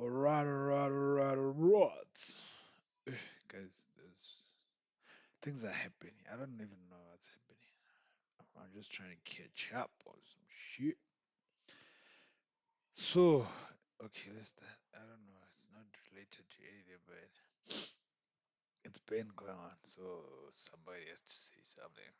Alright. Guys, there's things are happening. I don't even know what's happening. I'm just trying to catch up on some shit. So, okay, let's start. I don't know. It's not related to anything, but it's been going on. So somebody has to say something.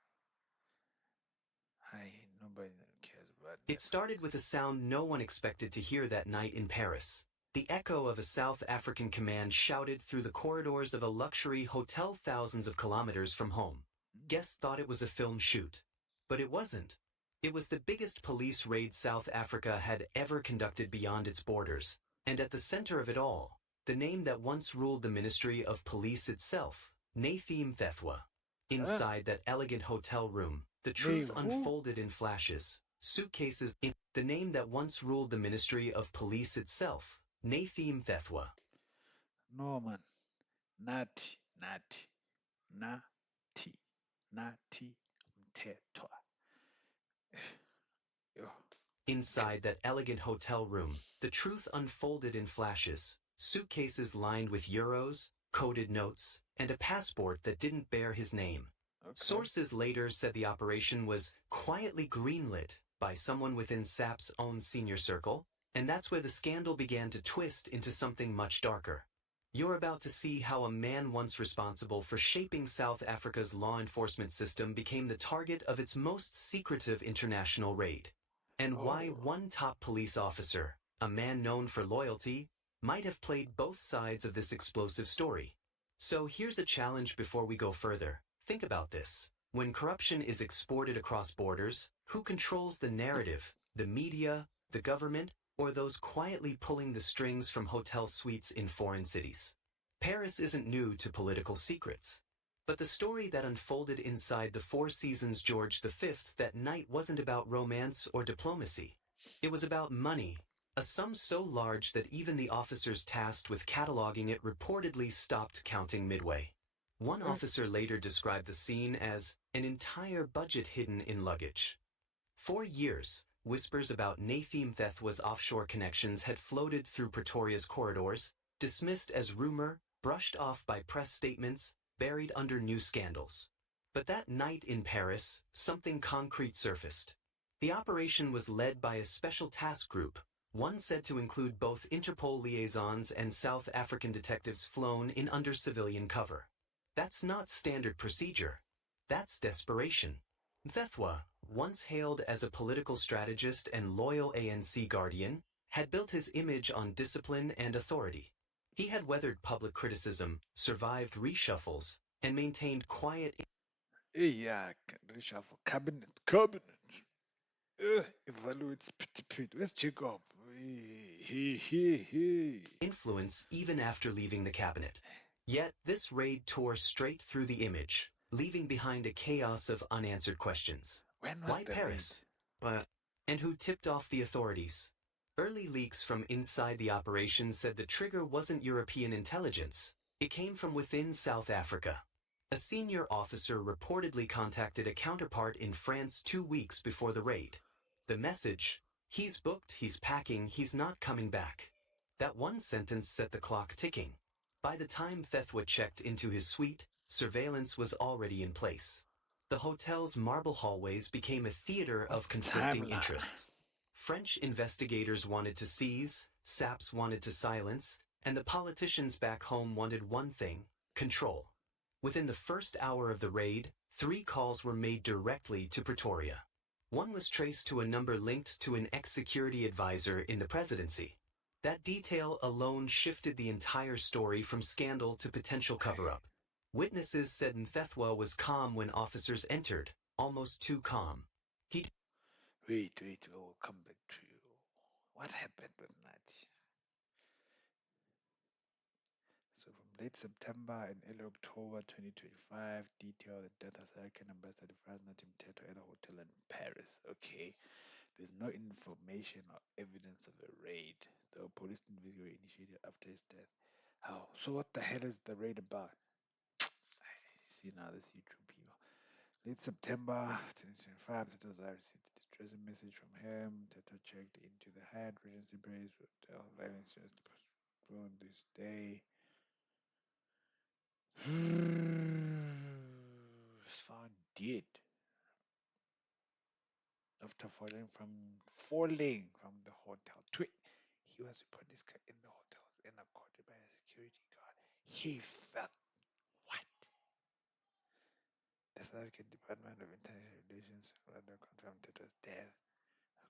Hi, nobody cares about It started with a Netflix. sound no one expected to hear that night in Paris. The echo of a South African command shouted through the corridors of a luxury hotel thousands of kilometers from home. Mm. Guests thought it was a film shoot. But it wasn't. It was the biggest police raid South Africa had ever conducted beyond its borders. And at the center of it all, the name that once ruled the Ministry of Police itself, Nathi Mthethwa. Huh? Inside that elegant hotel room, the Name truth who? unfolded in flashes. Suitcases in the name that once ruled the Ministry of Police itself, Nathi Mthethwa. No man. Nati, Nati Mthethwa. Yo. Okay. Inside that elegant hotel room, the truth unfolded in flashes. Suitcases lined with euros, coded notes, and a passport that didn't bear his name. Okay. Sources later said the operation was quietly greenlit by someone within SAP's own senior circle, and that's where the scandal began to twist into something much darker. You're about to see how a man once responsible for shaping South Africa's law enforcement system became the target of its most secretive international raid. And why Oh. one top police officer, a man known for loyalty, might have played both sides of this explosive story. So here's a challenge before we go further. Think about this. When corruption is exported across borders, who controls the narrative? The media, the government, or those quietly pulling the strings from hotel suites in foreign cities? Paris isn't new to political secrets. But the story that unfolded inside the Four Seasons George V that night wasn't about romance or diplomacy. It was about money, a sum so large that even the officers tasked with cataloging it reportedly stopped counting midway. One Eh. officer later described the scene as an entire budget hidden in luggage. For years, whispers about Nathi Mthethwa's offshore connections had floated through Pretoria's corridors, dismissed as rumor, brushed off by press statements, buried under new scandals. But that night in Paris, something concrete surfaced. The operation was led by a special task group, one said to include both Interpol liaisons and South African detectives flown in under civilian cover. That's not standard procedure. That's desperation. Mthethwa, once hailed as a political strategist and loyal ANC guardian, had built his image on discipline and authority. He had weathered public criticism, survived reshuffles, and maintained quiet Yeah, reshuffle. Cabinet. Evaluates pit. Where's Jacob? He. influence even after leaving the cabinet. Yet this raid tore straight through the image, leaving behind a chaos of unanswered questions. When was Why the raid? Paris? But, and who tipped off the authorities? Early leaks from inside the operation said the trigger wasn't European intelligence. It came from within South Africa. A senior officer reportedly contacted a counterpart in France 2 weeks before the raid. The message: he's booked, he's packing, he's not coming back. That one sentence set the clock ticking. By the time Mthethwa checked into his suite, surveillance was already in place. The hotel's marble hallways became a theater What's of the conflicting timeline? interests. French investigators wanted to seize, SAPs wanted to silence, and the politicians back home wanted one thing: control. Within the first hour of the raid, 3 calls were made directly to Pretoria. One was traced to a number linked to an ex-security advisor in the presidency. That detail alone shifted the entire story from scandal to potential cover-up. Witnesses said Mthethwa was calm when officers entered, almost too calm. He Wait, we'll come back to you. What happened with Nathi? So from late September and early October 2025, detail the death of South African ambassador France Nathi Mthethwa at a hotel in Paris. Okay, there's no information or evidence of a raid, though police investigation initiated after his death. How? So what the hell is the raid about? See now this YouTube people. Late September 2025, Teto's received a distressing message from him. Teto checked into the Hyatt Regency Base with the violence. on this day. Was found dead after falling from the hotel. He was put this guy in the hotel and accosted by a security guard. He felt what? The South African Department of International Relations rather confirmed Teto's death.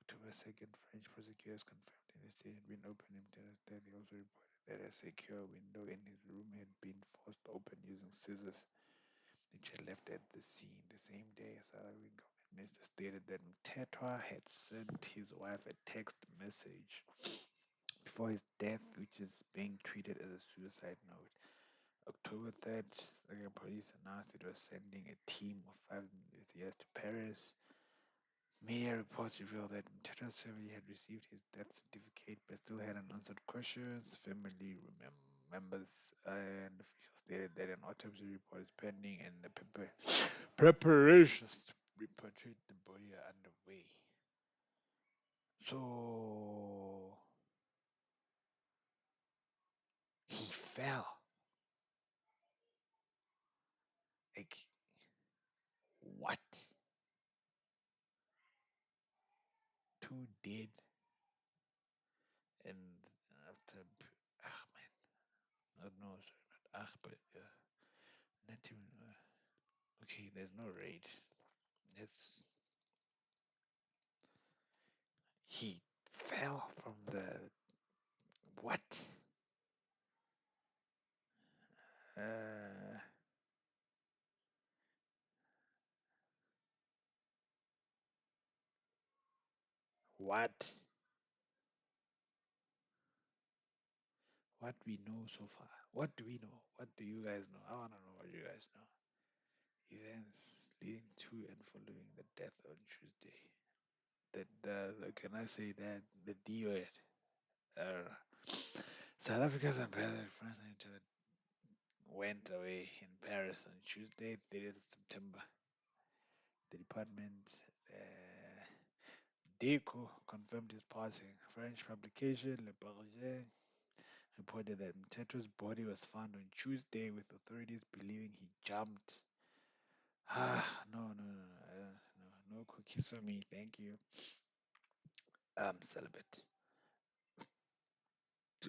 October 2nd, French prosecutors confirmed in a statement been opened in Teto's death. They also reported that a secure window in his room had been forced open using scissors, which had left at the scene. The same day, a South African government minister stated that Mthethwa had sent his wife a text message before his death, which is being treated as a suicide note. October 3rd, the police announced it was sending a team of 5 investigators to Paris. Media reports revealed that Mthethwa's family had received his death certificate but still had unanswered questions. Family members and officials stated that an autopsy report is pending and the preparations to repatriate the body are underway. So he fell. Like, what? Two dead, and after, man, not no, sorry, not but not even, okay, there's no raid. It's He fell from the what? Uh, what? What we know so far? What do we know? What do you guys know? I want to know what you guys know. Events leading to and following the death on Tuesday. Can I say that the D word? Uh, South Africa's ambassador to France and Italy went away in Paris on Tuesday, 30th of September. The department DECO confirmed his passing. French publication Le Parisien reported that Mthethwa's body was found on Tuesday, with authorities believing he jumped. No cookies for me, thank you. I'm celibate.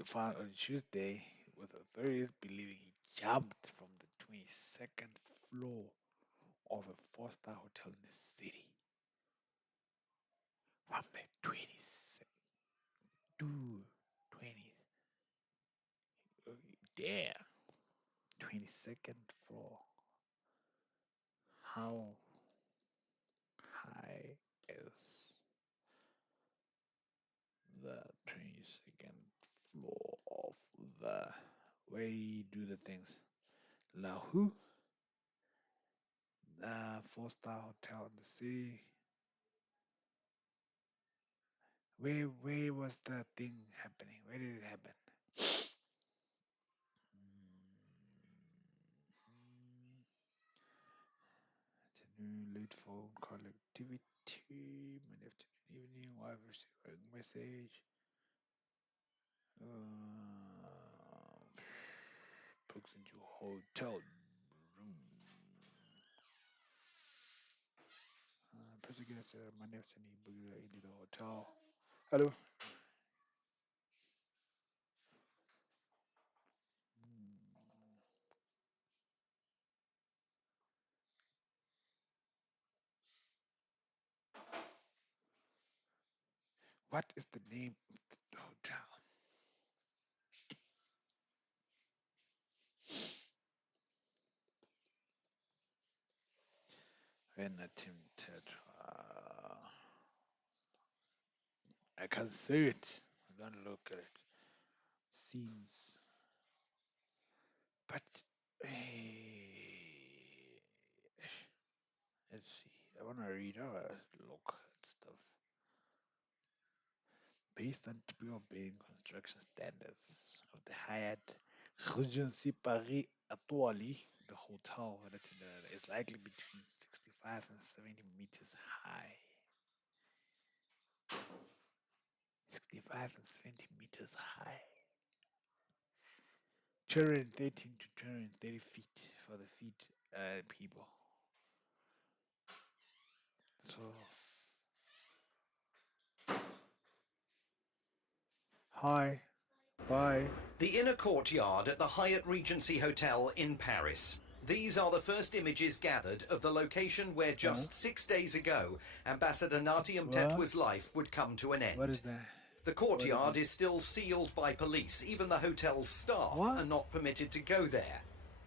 Found on Tuesday, with authorities believing he jumped from the 22nd floor of a four-star hotel in the city. From the 22nd, dude, 20, damn, 22nd floor. How high is the 22nd floor of the where you do the things? Lahu, the four-star hotel in the city. Where was the thing happening? Where did it happen? Mm, Afternoon, late phone call activity, Monday afternoon, evening, wife received a message. Books into hotel room. Prosecutor said Monday afternoon, he booked into the hotel. Hello. Hmm. What is the name of the hotel? Nathi Mthethwa. I can see it. I don't look at it. Scenes. But let's see. I want to read or look at stuff. Based on typical building construction standards of the Hyatt Regency Paris Etoile, the hotel is likely between 65 and 70 meters high. 65 and 70 meters high. 213 to 230 feet for the feet people. So, hi, bye. The inner courtyard at the Hyatt Regency Hotel in Paris. These are the first images gathered of the location where Huh? just 6 days ago, Ambassador Nathi What? Mthethwa's life would come to an What is end. that? The What is courtyard it? is still sealed by police. Even the hotel's staff What? are not permitted to go there.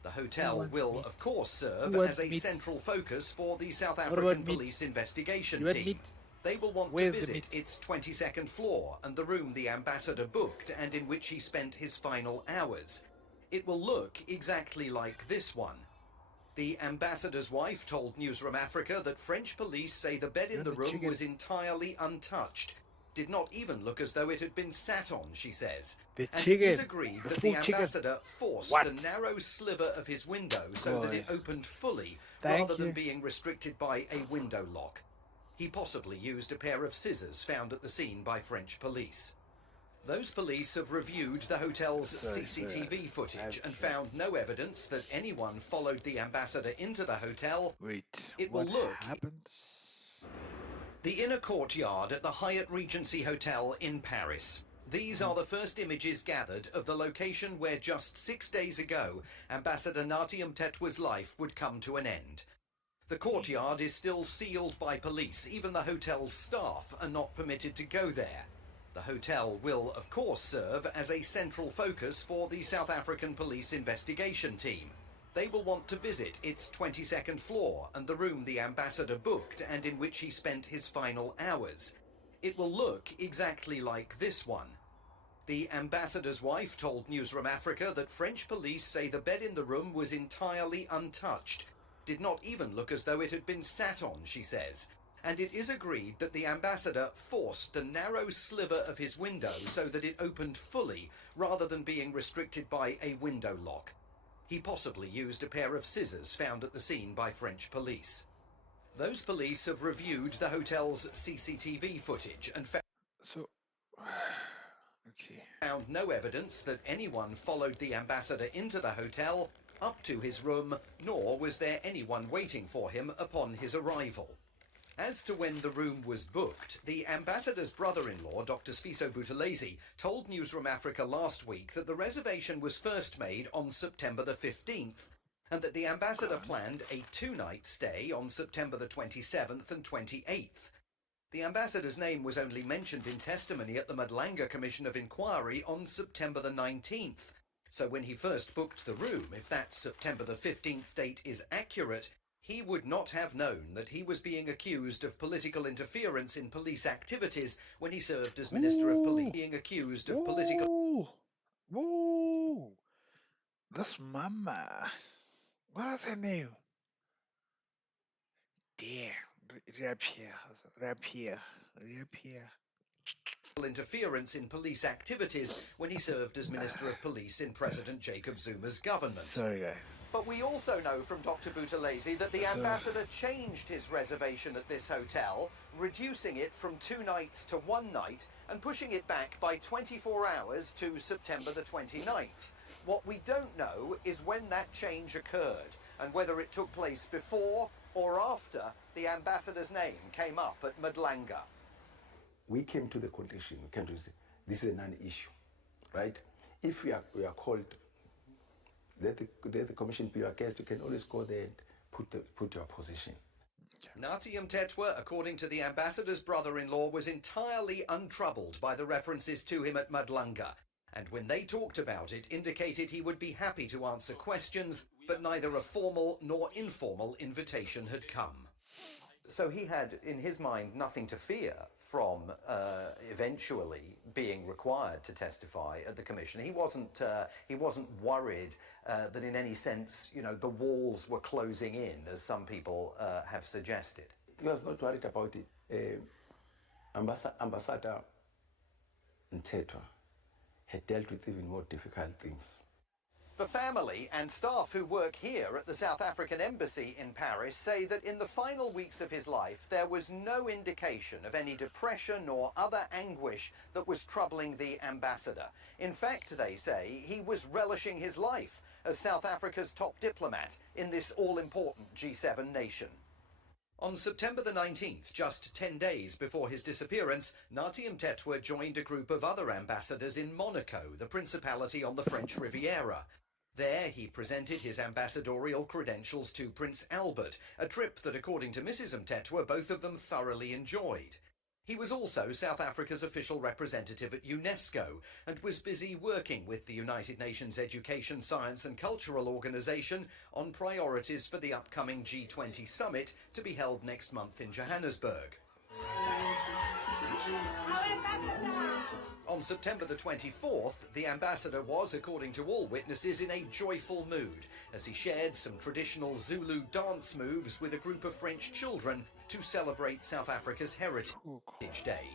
The Who hotel wants will, meat? of course, Who serve as wants a meat? central focus for the South What about African meat? police investigation You want team. meat? They will want to Where's the visit meat? its 22nd floor and the room the ambassador booked and in which he spent his final hours. It will look exactly like this one. The ambassador's wife told Newsroom Africa that French police say the bed You in want the the room chicken? was entirely untouched. Did not even look as though it had been sat on, she says. The And it is chicken. agreed The that full the chicken. ambassador forced the What? narrow sliver of his window so that Good. it opened fully rather Thank than you. being restricted by a window lock. He possibly used a pair of scissors found at the scene by French police. Those police have reviewed the hotel's Sorry. CCTV I footage have and found kids. no evidence that anyone followed the ambassador into the hotel. Wait, It will what look. happens? The inner courtyard at the Hyatt Regency Hotel in Paris. These are the first images gathered of the location where just 6 days ago, Ambassador Nathi Mthethwa's life would come to an end. The courtyard is still sealed by police. Even the hotel's staff are not permitted to go there. The hotel will, of course, serve as a central focus for the South African police investigation team. They will want to visit its 22nd floor and the room the ambassador booked and in which he spent his final hours. It will look exactly like this one. The ambassador's wife told Newsroom Africa that French police say the bed in the room was entirely untouched. Did not even look as though it had been sat on, she says. And it is agreed that the ambassador forced the narrow sliver of his window so that it opened fully rather than being restricted by a window lock. He possibly used a pair of scissors found at the scene by French police. Those police have reviewed the hotel's CCTV footage and So, okay. found no evidence that anyone followed the ambassador into the hotel, up to his room, nor was there anyone waiting for him upon his arrival. As to when the room was booked, the ambassador's brother-in-law, Dr. Sfiso Buthelezi, told Newsroom Africa last week that the reservation was first made on September the 15th, and that the ambassador planned a 2-night stay on September the 27th and 28th. The ambassador's name was only mentioned in testimony at the Madlanga Commission of Inquiry on September the 19th. So when he first booked the room, if that September the 15th date is accurate, he would not have known that he was being accused of political interference in police activities when he served as Minister of Police. Being accused of political... Woo! That's Mama. What is her name? Damn. Rapier. interference in police activities when he served as Minister of Police in President Jacob Zuma's government. Sorry, guys. But we also know from Dr. Buthelezi that the ambassador changed his reservation at this hotel, reducing it from 2 nights to 1 night and pushing it back by 24 hours to September the 29th. What we don't know is when that change occurred and whether it took place before or after the ambassador's name came up at Madlanga. We came to the conclusion, this is a non-issue, right? If we are called, let the commission be your guest, you can always go there and put your position. Nathi Mthethwa, according to the ambassador's brother-in-law, was entirely untroubled by the references to him at Madlanga, and when they talked about it, indicated he would be happy to answer questions, but neither a formal nor informal invitation had come. So he had, in his mind, nothing to fear from eventually being required to testify at the commission. He wasn't worried that in any sense, the walls were closing in, as some people have suggested. He was not worried about it. Ambassador Mthethwa had dealt with even more difficult things. The family and staff who work here at the South African Embassy in Paris say that in the final weeks of his life there was no indication of any depression or other anguish that was troubling the ambassador. In fact, they say he was relishing his life as South Africa's top diplomat in this all-important G7 nation. On September the 19th, just 10 days before his disappearance, Nathi Mthethwa joined a group of other ambassadors in Monaco, the principality on the French Riviera. There he presented his ambassadorial credentials to Prince Albert, a trip that, according to Mrs. Mthethwa, both of them thoroughly enjoyed. He was also South Africa's official representative at UNESCO and was busy working with the United Nations Education, Science and Cultural Organization on priorities for the upcoming G20 summit to be held next month in Johannesburg. On September the 24th, the ambassador was, according to all witnesses, in a joyful mood as he shared some traditional Zulu dance moves with a group of French children to celebrate South Africa's Heritage Day.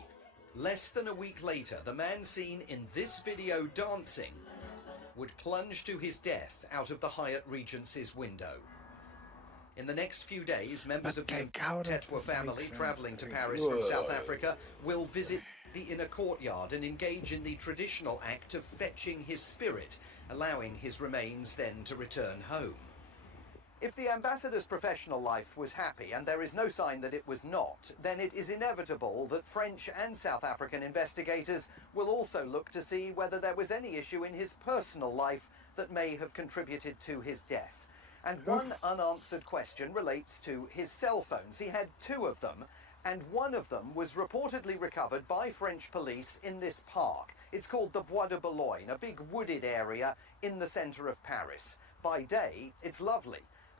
Less than a week later, the man seen in this video dancing would plunge to his death out of the Hyatt Regency's window. In the next few days, members of the Mthethwa family travelling to Paris from South Africa will visit the inner courtyard and engage in the traditional act of fetching his spirit, allowing his remains then to return home. If the ambassador's professional life was happy, and there is no sign that it was not, then it is inevitable that French and South African investigators will also look to see whether there was any issue in his personal life that may have contributed to his death. And one unanswered question relates to his cell phones. He had two of them, and one of them was reportedly recovered by French police in this park. It's called the Bois de Boulogne, a big wooded area in the centre of Paris. By day, it's lovely,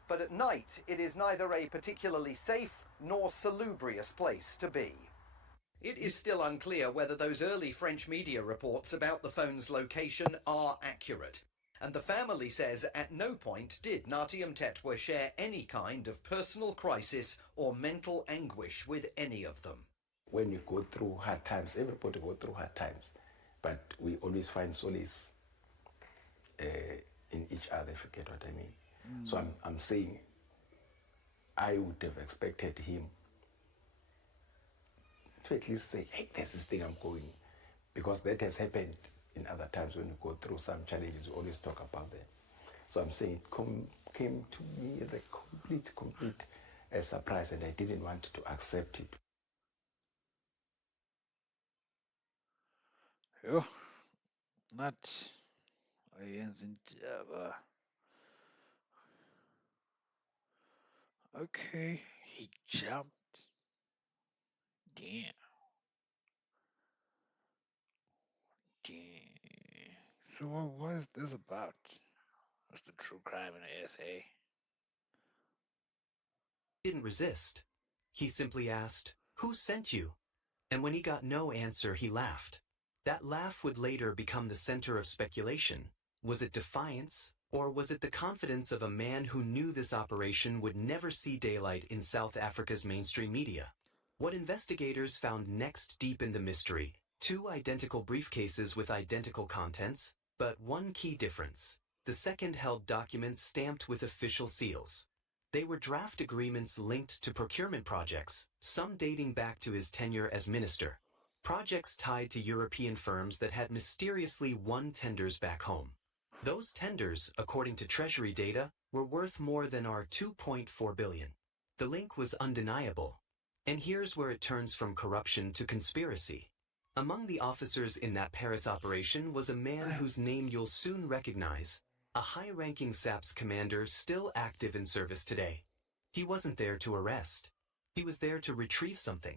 but at night it is neither a particularly safe nor salubrious place to be. It is still unclear whether those early French media reports about the phone's location are accurate. And the family says at no point did Nathi Mthethwa share any kind of personal crisis or mental anguish with any of them. When you go through hard times, everybody goes through hard times, but we always find solace in each other, if you get what I mean. So I'm saying I would have expected him to at least say, hey, there's this thing I'm going, because that has happened in other times when we go through some challenges. We always talk about that. So I'm saying it came to me as a complete surprise, and I didn't want to accept it. Yo, not aber okay, he jumped. Damn. So what was this about? What's the true crime in the SA? Didn't resist. He simply asked, "Who sent you?" And when he got no answer, he laughed. That laugh would later become the center of speculation. Was it defiance, or was it the confidence of a man who knew this operation would never see daylight in South Africa's mainstream media? What investigators found next deep in the mystery: two identical briefcases with identical contents, but one key difference. The second held documents stamped with official seals. They were draft agreements linked to procurement projects, some dating back to his tenure as minister. Projects tied to European firms that had mysteriously won tenders back home. Those tenders, according to Treasury data, were worth more than our $2.4 billion. The link was undeniable. And here's where it turns from corruption to conspiracy. Among the officers in that Paris operation was a man whose name you'll soon recognize, a high-ranking SAPS commander still active in service today. He wasn't there to arrest. He was there to retrieve something.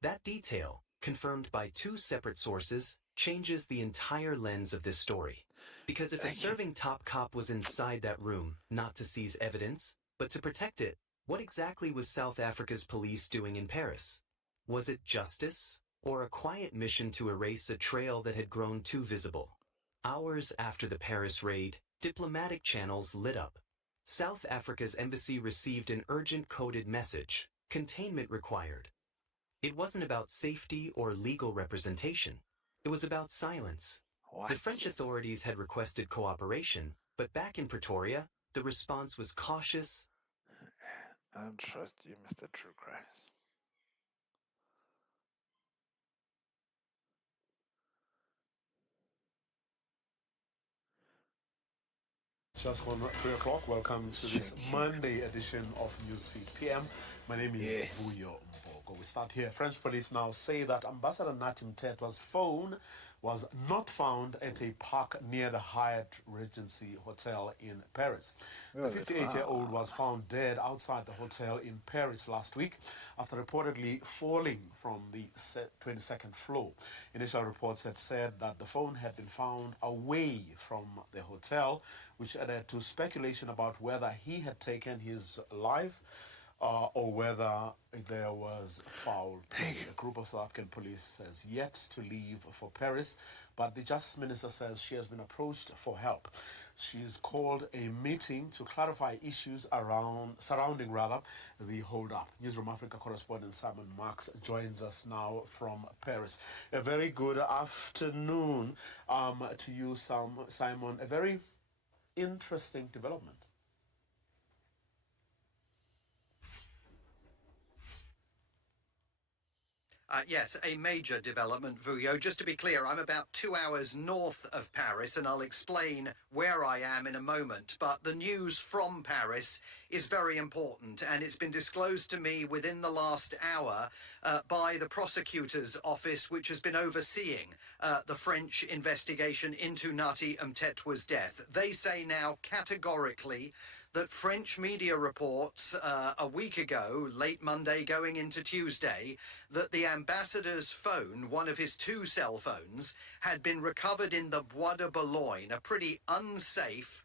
That detail, confirmed by two separate sources, changes the entire lens of this story. Because if a serving top cop was inside that room, not to seize evidence, but to protect it, what exactly was South Africa's police doing in Paris? Was it justice, or a quiet mission to erase a trail that had grown too visible? Hours after the Paris raid, diplomatic channels lit up. South Africa's embassy received an urgent coded message: containment required. It wasn't about safety or legal representation. It was about silence. The French authorities had requested cooperation, but back in Pretoria, the response was cautious. I don't trust you, Mr. True Crimes. Just gone 3 o'clock. Welcome to this Monday edition of Newsfeed PM. My name is Vuyo Mvogo. We start here. French police now say that Ambassador Nathi Mthethwa's phone was not found at a park near the Hyatt Regency Hotel in Paris. The 58-year-old was found dead outside the hotel in Paris last week after reportedly falling from the 22nd floor. Initial reports had said that the phone had been found away from the hotel, which added to speculation about whether he had taken his life or whether there was foul play. A group of South African police has yet to leave for Paris, but the Justice Minister says she has been approached for help. She's called a meeting to clarify issues surrounding the hold-up. Newsroom Africa correspondent Simon Marks joins us now from Paris. A very good afternoon to you, Simon. A very interesting development. Yes, a major development, Vuyo. Just to be clear, I'm about 2 hours north of Paris, and I'll explain where I am in a moment. But the news from Paris is very important, and it's been disclosed to me within the last hour by the prosecutor's office, which has been overseeing the French investigation into Nathi Mthethwa's death. They say now categorically that French media reports a week ago, late Monday going into Tuesday, that the ambassador's phone, one of his 2 cell phones, had been recovered in the Bois de Boulogne, a pretty unsafe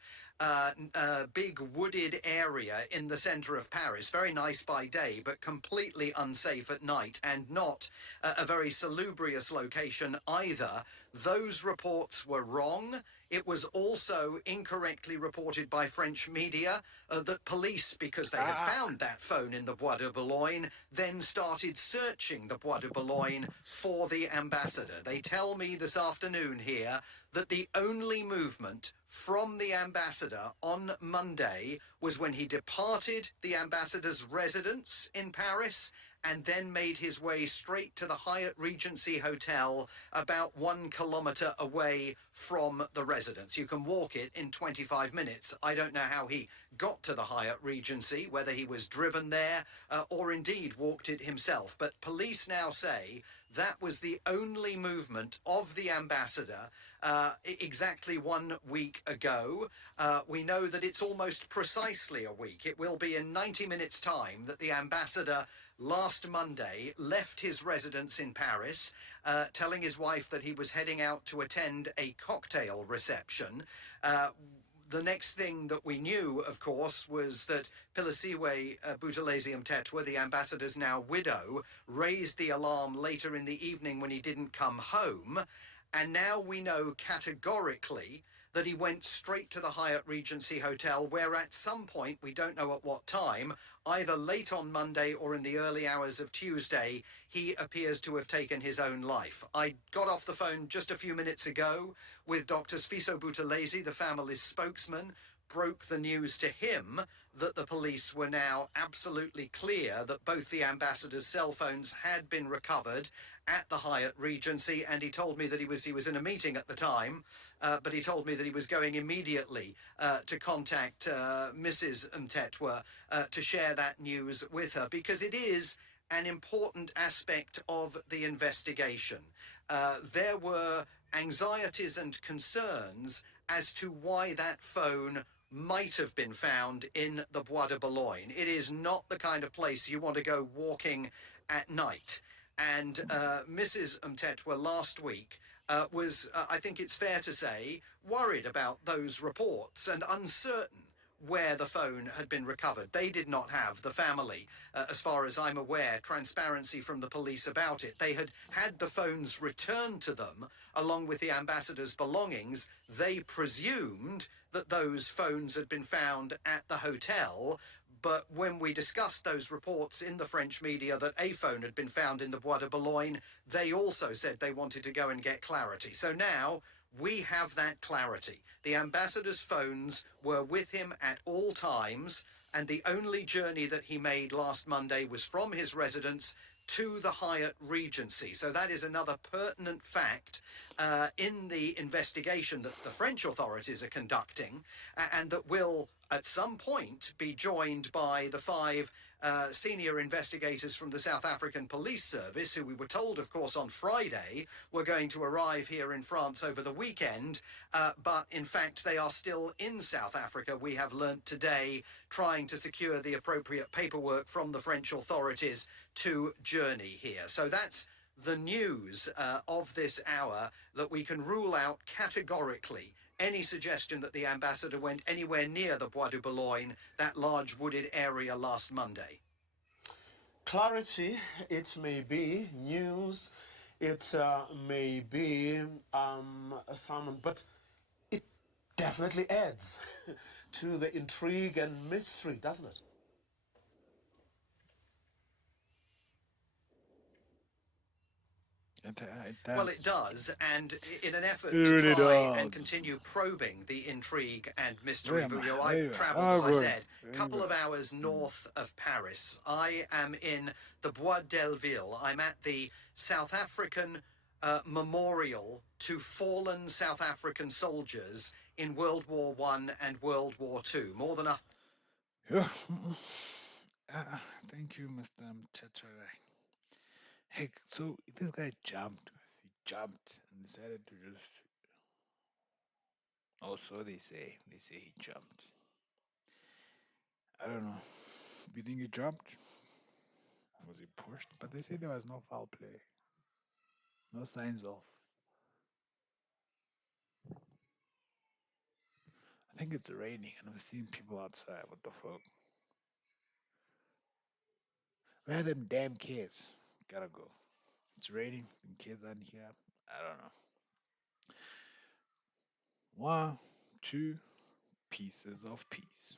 big wooded area in the centre of Paris. Very nice by day, but completely unsafe at night, and not a very salubrious location either. Those reports were wrong. It was also incorrectly reported by French media that police, because they had found that phone in the Bois de Boulogne, then started searching the Bois de Boulogne for the ambassador. They tell me this afternoon here that the only movement from the ambassador on Monday was when he departed the ambassador's residence in Paris and then made his way straight to the Hyatt Regency Hotel about 1 kilometre away from the residence. You can walk it in 25 minutes. I don't know how he got to the Hyatt Regency, whether he was driven there or indeed walked it himself. But police now say that was the only movement of the ambassador exactly 1 week ago. We know that it's almost precisely a week. It will be in 90 minutes' time that the ambassador last Monday left his residence in Paris, telling his wife that he was heading out to attend a cocktail reception. The next thing that we knew, of course, was that Philisiwe Buthelezi Mthethwa, the ambassador's now widow, raised the alarm later in the evening when he didn't come home. And now we know categorically that he went straight to the Hyatt Regency Hotel, where at some point, we don't know at what time, either late on Monday or in the early hours of Tuesday, he appears to have taken his own life. I got off the phone just a few minutes ago with Dr. Sfiso Buthelezi, the family's spokesman, broke the news to him that the police were now absolutely clear that both the ambassador's cell phones had been recovered at the Hyatt Regency, and he told me that he was in a meeting at the time, but he told me that he was going immediately to contact Mrs. Mthethwa to share that news with her, because it is an important aspect of the investigation. There were anxieties and concerns as to why that phone might have been found in the Bois de Boulogne. It is not the kind of place you want to go walking at night. And Mrs. Mthethwa last week was, I think it's fair to say, worried about those reports and uncertain where the phone had been recovered. They did not have, the family, as far as I'm aware, transparency from the police about it. They had had the phones returned to them along with the ambassador's belongings. They presumed that those phones had been found at the hotel. But when we discussed those reports in the French media that a phone had been found in the Bois de Boulogne, they also said they wanted to go and get clarity. So now we have that clarity. The ambassador's phones were with him at all times, and the only journey that he made last Monday was from his residence to the Hyatt Regency. So that is another pertinent fact in the investigation that the French authorities are conducting, and that will at some point be joined by the five senior investigators from the South African Police Service, who we were told, of course, on Friday were going to arrive here in France over the weekend. But in fact, they are still in South Africa, we have learnt today, trying to secure the appropriate paperwork from the French authorities to journey here. So that's the news of this hour, that we can rule out categorically any suggestion that the ambassador went anywhere near the Bois de Boulogne, that large wooded area, last Monday. Clarity, it may be news, it may be someone, but it definitely adds to the intrigue and mystery, doesn't it? It does. Well, it does, and in an effort It to really try and does. continue probing the intrigue and Where mystery, am I? Vuyo, There you I've are. travelled, Oh, as I good. said, There a you couple go. of hours north of Paris. I am in the Bois Delville. I'm at the South African memorial to fallen South African soldiers in World War I and World War II. More than a Yeah. Thank you, Mr. Mthethwa. Hey, so this guy jumped. He jumped and decided to just. Oh, so they say. They say he jumped. I don't know. Do you think he jumped? Was he pushed? But they say there was no foul play. No signs of. I think it's raining and we're seeing people outside. What the fuck? Where are them damn kids? Gotta go. It's raining. The kids aren't here. I don't know. One, two pieces of peace.